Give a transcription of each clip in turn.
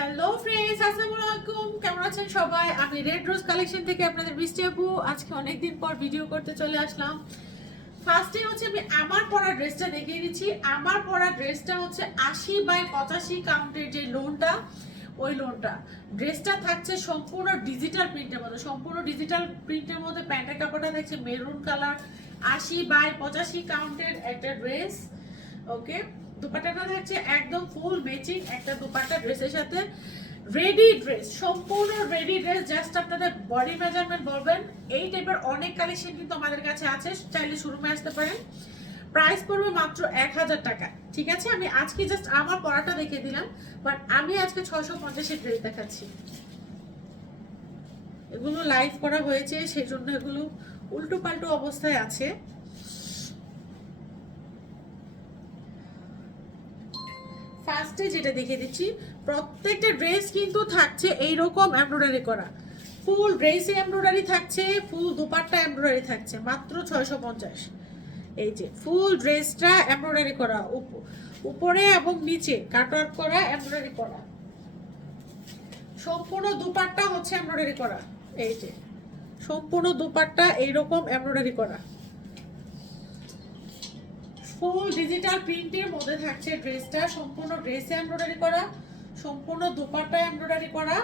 Hello friends আসসালামু আলাইকুম কেমন আছেন সবাই? আমি রেড রোজ কালেকশন থেকে আপনাদের বৃষ্টি আপু আজকে অনেকদিন পর ভিডিও করতে চলে আসলাম। ফার্স্টে হচ্ছে আমি আমার পরা ড্রেসটা দেখিয়ে দিচ্ছি। আমার পরা ড্রেসটা হচ্ছে আশি বাই পঁচাশি কাউন্টের যে লোনটা ওই লোনটা ড্রেসটা থাকছে সম্পূর্ণ ডিজিটাল প্রিন্টের মধ্যে। সম্পূর্ণ ডিজিটাল প্রিন্টের মধ্যে প্যান্টের কাপড়টা থাকছে মেরুন কালার আশি বাই পঁচাশি কাউন্টের একটা ড্রেস ওকে দুপাট্টাটা থাকছে একদম ফুল ম্যাচিং একটা দুপাট্টা ড্রেসের সাথে রেডি ড্রেস সম্পূর্ণ রেডি ড্রেস জাস্ট আপনাদের বডি মেজারমেন্ট বলবেন। এই টাইপের অনেক কালেকশন কিন্তু আমাদের কাছে আছে, চাইলে শোরুমে আসতে পারেন। প্রাইস পড়বে মাত্র এক হাজার টাকা, ঠিক আছে? আমি আজকে জাস্ট আমার পড়াটা দেখে দিলাম বাট আমি আজকে ছশো পঞ্চাশের ড্রেস দেখাচ্ছি। এগুলো লাইভ করা হয়েছে, সেই জন্য এগুলো উল্টো পাল্টো অবস্থায় আছে। ফার্স্টে যেটা দেখিয়ে দিচ্ছি, প্রত্যেকটা ড্রেস কিন্তু থাকছে এইরকম এমব্রয়ডারি করা। ফুল ড্রেসে এমব্রয়ডারি থাকছে, ফুল দুপাট্টা এমব্রয়ডারি থাকছে, মাত্র ছয়শো পঞ্চাশ। এই যে ফুল ড্রেসটা এমব্রয়ডারি করা, উপ- উপরে এবং নিচে কাটওয়ার্ক করা, এমব্রয়ডারি করা। সম্পূর্ণ দুপাট্টা হচ্ছে এমব্রয়ডারি করা, এই যে। সম্পূর্ণ দুপাট্টা এইরকম এমব্রয়ডারি করা। ফুল ডিজিটাল প্রিন্টের মধ্যে থাকছে ড্রেসটা সম্পূর্ণ ড্রেসে এমব্রয়ডারি করা, সম্পূর্ণ দুপাট্টা এমব্রয়ডারি করা।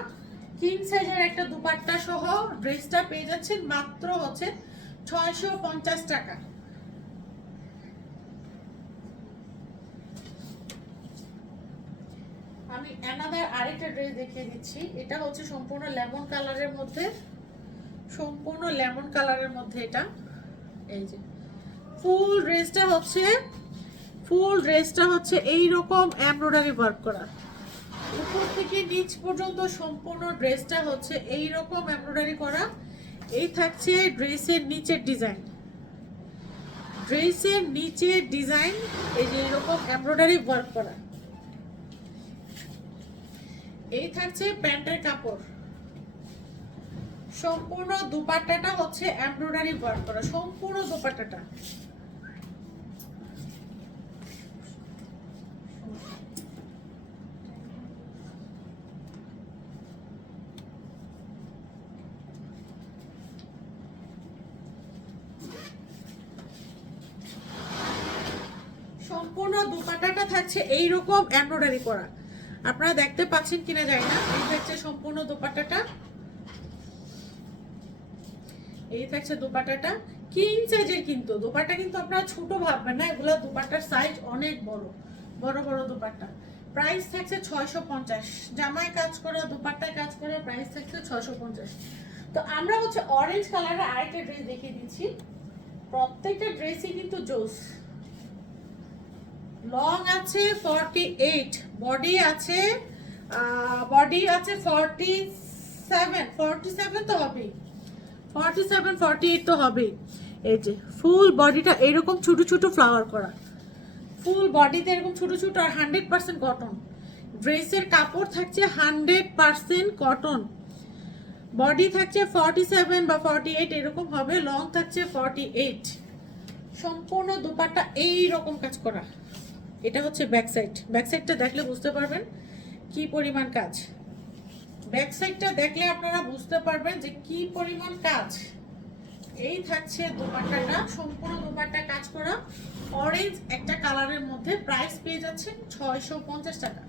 কিং সাইজের একটা দুপাট্টা সহ ড্রেসটা পেয়ে যাচ্ছেন মাত্র হচ্ছে ছয়শো পঞ্চাশ টাকা। আমি অ্যানাদার আরেকটা ড্রেস দেখিয়ে দিচ্ছি। এটা হচ্ছে সম্পূর্ণ লেমন কালারের মধ্যে, সম্পূর্ণ লেমন কালারের মধ্যে এটা। এই যে। ফুল ড্রেসটা হচ্ছে, ফুল ড্রেসটা হচ্ছে এই রকম এমব্রয়ডারি ওয়ার্ক করা। উপর থেকে নিচ পর্যন্ত সম্পূর্ণ ড্রেসটা হচ্ছে এই রকম এমব্রয়ডারি করা। এই থাকছে ড্রেসের নিচের ডিজাইন। ড্রেসের নিচের ডিজাইন, এই যে এরকম এমব্রয়ডারি ওয়ার্ক করা। এই থাকছে প্যান্টের কাপড়। সম্পূর্ণ দুপাট্টাটা হচ্ছে এমব্রয়ডারি ওয়ার্ক করা, সম্পূর্ণ দুপাট্টাটা সম্পূর্ণ দুপাট্টাটা থাকছে এই রকম এমব্রয়ডারি করা। আপনারা দেখতে পাচ্ছেন কিনা জানি না। এই থাকছে সম্পূর্ণ দুপাট্টাটা। এই থাকছে দুপাট্টাটা। কিং সাইজের কিন্তু। দুপাট্টা কিন্তু আপনারা ছোট ভাববেন না। এগুলো দুপাট্টার সাইজ অনেক বড়। বড় বড় দুপাট্টা। প্রাইস থাকছে ছয়শো পঞ্চাশ। জামায় কাজ করা, দুপাট্টায় কাজ করা প্রাইস থাকছে ছয়শো পঞ্চাশ। তো আমরা হচ্ছে অরেঞ্জ কালারের আরেকটা ড্রেস দেখিয়ে দিচ্ছি। প্রত্যেকটা ড্রেসই কিন্তু জোস। লং আছে ফর্টি এইট বডি আছে বডি আছে ফর্টি সেভেন ফর্টি সেভেন তো হবেই। ফর্টি সেভেন ফর্টি এইট তো হবেই। এই যে ফুল বডিটা এরকম ছোট ছোট ফ্লাওয়ার করা। ফুল বডিতে এরকম ছোট ছোট আর হান্ড্রেড পার্সেন্ট কটন ড্রেসের কাপড় থাকছে হান্ড্রেড পার্সেন্ট কটন বডি থাকছে ফর্টি সেভেন বা ফর্টি এইট এরকম হবে। লং থাকছে ফর্টি এইট সম্পূর্ণ দুপাট্টা এই রকম কাজ করা। এটা হচ্ছে ব্যাক সাইড ব্যাক সাইডটা দেখলে বুঝতে পারবেন কি পরিমাণ কাজ। ব্যাক সাইডটা দেখলে আপনারা বুঝতে পারবেন যে কি পরিমাণ কাজ। এই থাকছে দোপাট্টাটা সম্পূর্ণ দোপাট্টা কাজ করা। অরেঞ্জ একটা কালারের মধ্যে প্রাইস পেয়ে যাচ্ছেন ছয়শো পঞ্চাশ টাকা।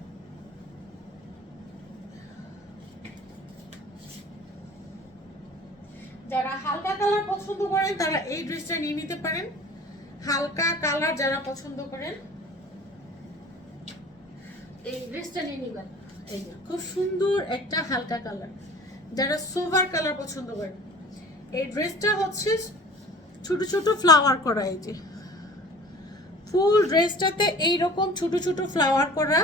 যারা হালকা কালার পছন্দ করেন তারা এই ড্রেসটা নিয়ে নিতে পারেন। হালকা কালার যারা পছন্দ করেন এই ড্রেসটা নিয়ে নিবেন। এই খুব সুন্দর একটা হালকা কালার যারা সোভার কালার পছন্দ করেন, এই ড্রেসটা হচ্ছে ছোট ছোট ফ্লাওয়ার করা, এই যে। ফুল ড্রেসটাতে এইরকম ছোট ছোট ফ্লাওয়ার করা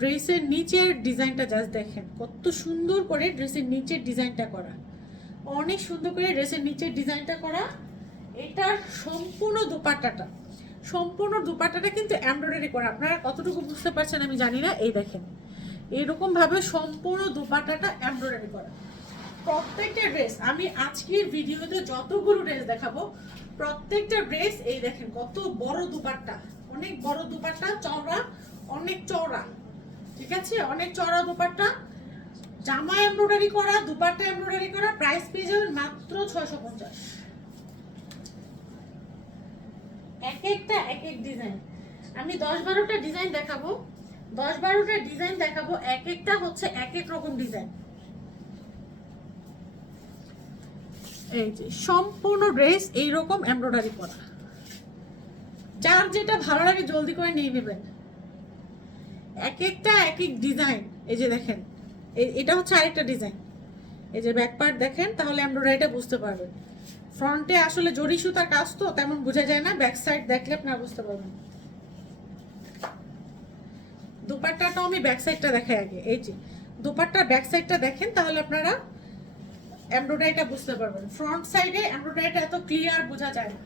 ড্রেসের নিচের ডিজাইনটা জাস্ট দেখেন, কত সুন্দর করে ড্রেসের নিচের ডিজাইনটা করা। অনেক সুন্দর করে ড্রেসের নিচের ডিজাইনটা করা। এটার সম্পূর্ণ দুপাট্টাটা। সম্পূর্ণ দুপাট্টাটা কিন্তু এমব্রয়ডারি করা। আপনারা কতটুকু বুঝতে পারছেন আমি জানি না। এই দেখেন এইরকম ভাবে সম্পূর্ণ দুপাট্টাটা এমব্রয়ডারি করা। প্রত্যেকটা ড্রেস, আমি আজকের ভিডিওতে যতগুলো ড্রেস দেখাবো, প্রত্যেকটা ড্রেস, এই দেখেন কত বড় দুপাট্টা। অনেক বড় দুপাট্টা, চওড়া, অনেক চওড়া। ঠিক আছে? অনেক চওড়া দুপাট্টা। জামা এমব্রয়ডারি করা, দুপাট্টা এমব্রয়ডারি করা প্রাইস পেয়ে যাবেন মাত্র ছয়শো পঞ্চাশ। এক একটা এক এক ডিজাইন আমি দশ বারোটা ডিজাইন দেখাবো। দশ বারোটা ডিজাইন দেখাবো এক একটা হচ্ছে এক এক রকম ডিজাইন এই যে, সম্পূর্ণ ড্রেস এইরকম এমব্রয়ডারি করা। যার যেটা ভালো লাগে জলদি করে নিয়ে নেবেন। এক একটা এক এক ডিজাইন এই যে দেখেন এটা হচ্ছে আরেকটা ডিজাইন এই যে ব্যাক পার্ট দেখেন, তাহলে এমব্রয়ডারিটা বুঝতে পারবেন। ফ্রন্টে আসলে জরি সুতার কাজ তো, তেমন বোঝা যায় না। ব্যাক সাইড দেখলে আপনারা বুঝতে পারবেন। দুপাট্টাটাও আমি ব্যাক সাইডটা দেখাই আগে, এই যে। দুপাট্টার ব্যাক সাইডটা দেখেন, তাহলে আপনারা এমব্রয়ডারিটা বুঝতে পারবেন। ফ্রন্ট সাইডে এমব্রয়ডারিটা এত ক্লিয়ার বোঝা যায় না।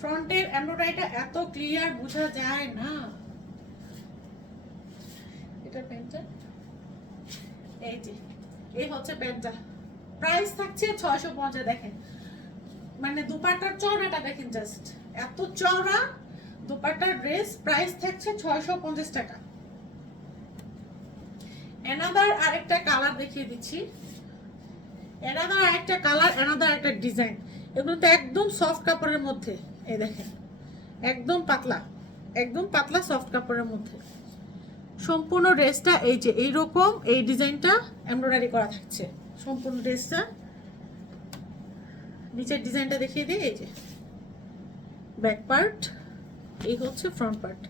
ফ্রন্টের এমব্রয়ডারিটা এত ক্লিয়ার বোঝা যায় না। এটা প্যান্টটা? এই যে, এই হচ্ছে প্যান্টটা। প্রাইস থাকছে ছয়শো পঞ্চাশ, দেখেন। মানে দুপাট্টার চওড়াটা দেখেন জাস্ট এত চওড়া, দুপাট্টার ড্রেস প্রাইস থাকছে ছয়শো পঞ্চাশ টাকা। এনাদার আরেকটা কালার দেখিয়ে দিচ্ছি। এনাদার আরেকটা কালার এনাদার একটা ডিজাইন এগুলো তো একদম সফট কাপড়ের মধ্যে, এই দেখেন, একদম পাতলা একদম পাতলা সফট কাপড়ের মধ্যে। সম্পূর্ণ ড্রেসটা এই যে, এইরকম, এই ডিজাইনটা এমব্রয়ডারি করা থাকছে। সম্পূর্ণ ড্রেসটা নিচের ডিজাইনটা দেখিয়ে দিই, এই যে। ব্যাক পার্ট এই হচ্ছে ফ্রন্ট পার্ট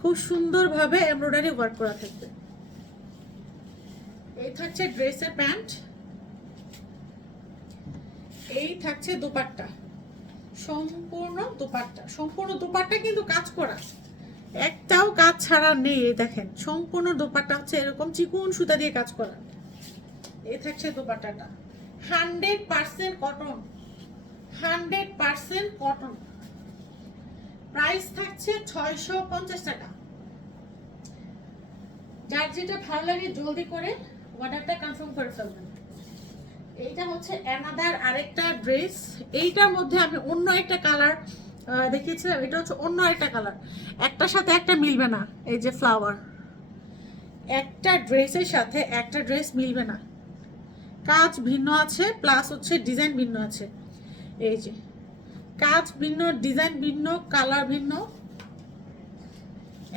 খুব সুন্দরভাবে এমব্রয়ডারি ওয়ার্ক করা থাকবে। এই থাকছে ড্রেসের প্যান্ট এই থাকছে দুপাট্টা। সম্পূর্ণ দুপাট্টা। সম্পূর্ণ দুপাট্টা কিন্তু কাজ করা। একটাও কাজ ছাড়া নেই দেখেন। সম্পূর্ণ দোপাট্টা হচ্ছে এরকম চিকুন সুতা দিয়ে কাজ করা। এই থাকছে দোপাট্টাটা। Hundred percent cotton hundred percent cotton. Price থাকছে ছয়শো পঞ্চাশ টাকা। যার যেটা ভালো লাগে জলদি করে অর্ডারটা কনফার্ম করে ফেলবেন। এইটা হচ্ছে অ্যানাদার আরেকটা ড্রেস এইটার মধ্যে আমি অন্য একটা কালার দেখিয়েছিলাম। এটা হচ্ছে অন্য একটা কালার একটার সাথে একটা মিলবে না, এই যে ফ্লাওয়ার একটা ড্রেসের সাথে একটা ড্রেস মিলবে না। কাজ ভিন্ন আছে প্লাস হচ্ছে ডিজাইন ভিন্ন আছে। এই যে, কাজ ভিন্ন ডিজাইন ভিন্ন কালার ভিন্ন।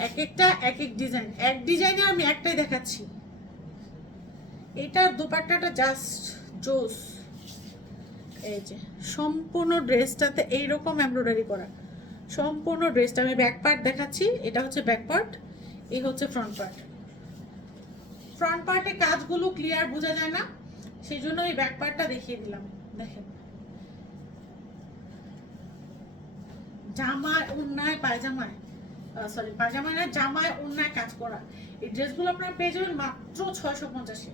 এক একটা, এক এক ডিজাইন এক ডিজাইনে আমি একটাই দেখাচ্ছি। এটার দুপাট্টাটা জাস্ট জোস। এই যে, সম্পূর্ণ ড্রেসটাতে এইরকম এমব্রয়ডারি করা। সম্পূর্ণ ড্রেসটা আমি ব্যাক পার্ট দেখাচ্ছি। এটা হচ্ছে ব্যাক পার্ট এই হচ্ছে ফ্রন্ট পার্ট ফ্রন্ট পার্টে কাজগুলো ক্লিয়ার বোঝা যায় না। সেই জন্য এই ব্যাক পার্টটা দেখিয়ে দিলাম। দেখেন। জামায় উন্নায় পায়জামায় সরি পায়জামায় না, জামায় উন্নায় কাজ করা। এই ড্রেসগুলো আপনারা পেয়ে যাবেন মাত্র ছয়শো পঞ্চাশে।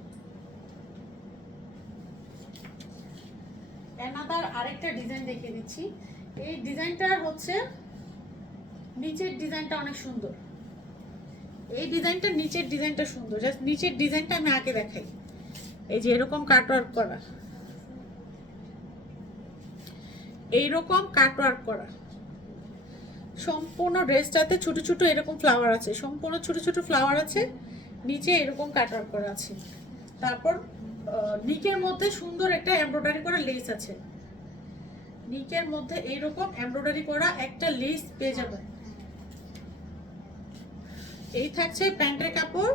অ্যানাদার আরেকটা ডিজাইন দেখিয়ে দিচ্ছি। এই ডিজাইনটা হচ্ছে, নিচের ডিজাইনটা অনেক সুন্দর। এই ডিজাইনটা নিচের ডিজাইনটা সুন্দর। জাস্ট নিচের ডিজাইনটা আমি আগে দেখাই। এই যে এরকম কাটওয়ার্ক করা। এইরকম কাটওয়ার্ক করা। সম্পূর্ণ ড্রেসটাতে ছোট ছোট এরকম ফ্লাওয়ার আছে। সম্পূর্ণ ছোট ছোট ফ্লাওয়ার আছে, নিচে এরকম কাটওয়ার্ক করা আছে। তারপর নিকের মধ্যে সুন্দর একটা এমব্রয়ডারি করা লেস আছে। নিকের মধ্যে এইরকম এমব্রয়ডারি করা একটা লেস পেয়ে যাবেন এই থাকছে প্যান্টের কাপড়।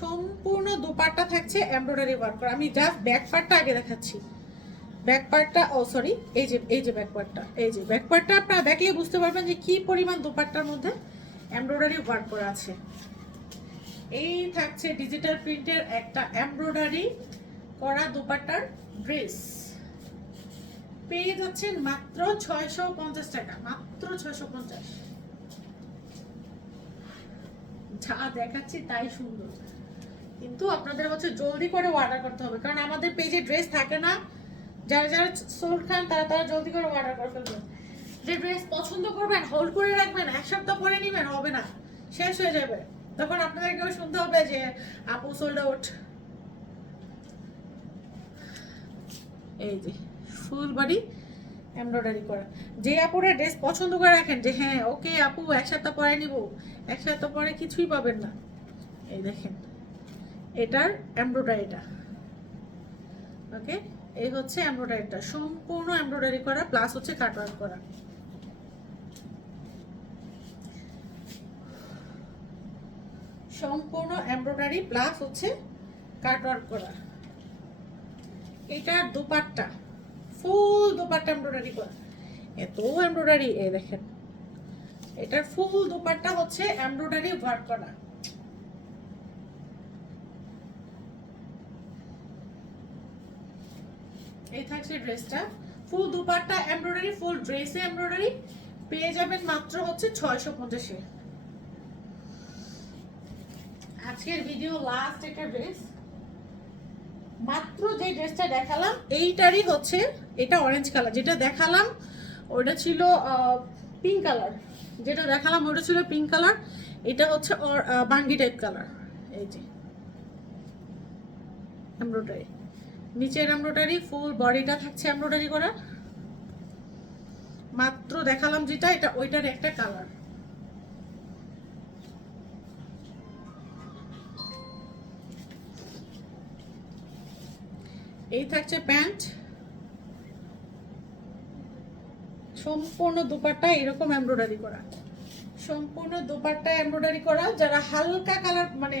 সম্পূর্ণ দুপাট্টা থাকছে এমব্রয়ডারি ওয়ার্ক করা। আমি জাস্ট ব্যাক পার্টটা আগে দেখাচ্ছি। ব্যাক পার্টটা ও সরি, এই যে এই যে ব্যাক পার্টটা এই যে ব্যাক পার্টটা আপনারা দেখলে বুঝতে পারবেন যে কি পরিমাণ দুপাট্টার মধ্যে এমব্রয়ডারি ওয়ার্ক করা আছে। এই থাকছে ডিজিটাল প্রিন্টের একটা এমব্রয়ডারি করা দুপাট্টার ড্রেস পেয়ে যাচ্ছেন মাত্র ছয়শো পঞ্চাশ টাকা, মাত্র ছয়শো পঞ্চাশ। যা দেখাচ্ছি তাই সুন্দর। কিন্তু আপনাদের হচ্ছে জলদি করে অর্ডার করতে হবে, কারণ আমাদের পেজে ড্রেস থাকে না যারা যারা সোল খান তারা তারা জলদি করে অর্ডার করে ফেলবেন। যে ড্রেস পছন্দ করবেন হোল্ড করে রাখবেন, এক সপ্তাহ পরে নেবেন, হবে না। শেষ হয়ে যাবে। তখন আপনাদেরকেও শুনতে হবে যে, আপু সোল্ড আউট এই যে ফুল বডি এমব্রয়ডারি করা। যে আপুরা ড্রেস পছন্দ করে রাখেন, যে হ্যাঁ ওকে আপু, এক সপ্তাহ পরে নিব। এক সপ্তাহ পরে কিছুই পাবেন না। এই দেখেন, এটার এমব্রয়ডারিটা ওকে এই হচ্ছে এমব্রয়ডারিটা। সম্পূর্ণ এমব্রয়ডারি করা প্লাস হচ্ছে কাটওয়ার্ক করা। সম্পূর্ণ এমব্রয়ডারি প্লাস হচ্ছে কাটওয়ার্ক করা। এটার দুপাট্টা ফুল দুপাট্টা এমব্রয়ডারি করা। এত এমব্রয়ডারি, এই দেখেন। এটার ফুল দুপাট্টা হচ্ছে এমব্রয়ডারি ওয়ার্ক করা। এই থাকছে ড্রেসটা। ফুল দুপাট্টা এমব্রয়ডারি ফুল ড্রেসে এমব্রয়ডারি পেয়ে যাবেন মাত্র হচ্ছে ছয়শো পঞ্চাশে। আজকের ভিডিও লাস্ট একটা ড্রেস মাত্র যে ড্রেসটা দেখালাম, এইটারই হচ্ছে, এটা অরেঞ্জ কালার যেটা দেখালাম, ওটা ছিল পিঙ্ক কালার যেটা দেখালাম, ওটা ছিল পিঙ্ক কালার এটা হচ্ছে বাঙ্গি টাইপ কালার এই যে এমব্রয়ডারি নিচের এমব্রয়ডারি, ফুল বডিটা থাকছে এমব্রয়ডারি করা। মাত্র দেখালাম যেটা, এটা ওইটার একটা কালার। এই থাকছে প্যান্ট। সম্পূর্ণ দুপাট্টা এরকম এমব্রয়ডারি করা। সম্পূর্ণ দুপাট্টা এমব্রয়ডারি করা। যারা হালকা কালার মানে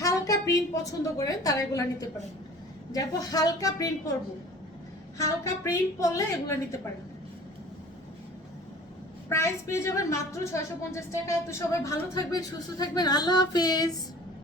হালকা প্রিন্ট পছন্দ করেন, তারা এগুলা নিতে পারেন। যাব হালকা প্রিন্ট করব হালকা প্রিন্ট করলে এগুলো নিতে পারেন প্রাইস পেয়ে যাবেন মাত্র ছয়শো পঞ্চাশ টাকা। তো সবাই ভালো থাকবেন, সুস্থ থাকবেন। আল্লাহ হাফেজ।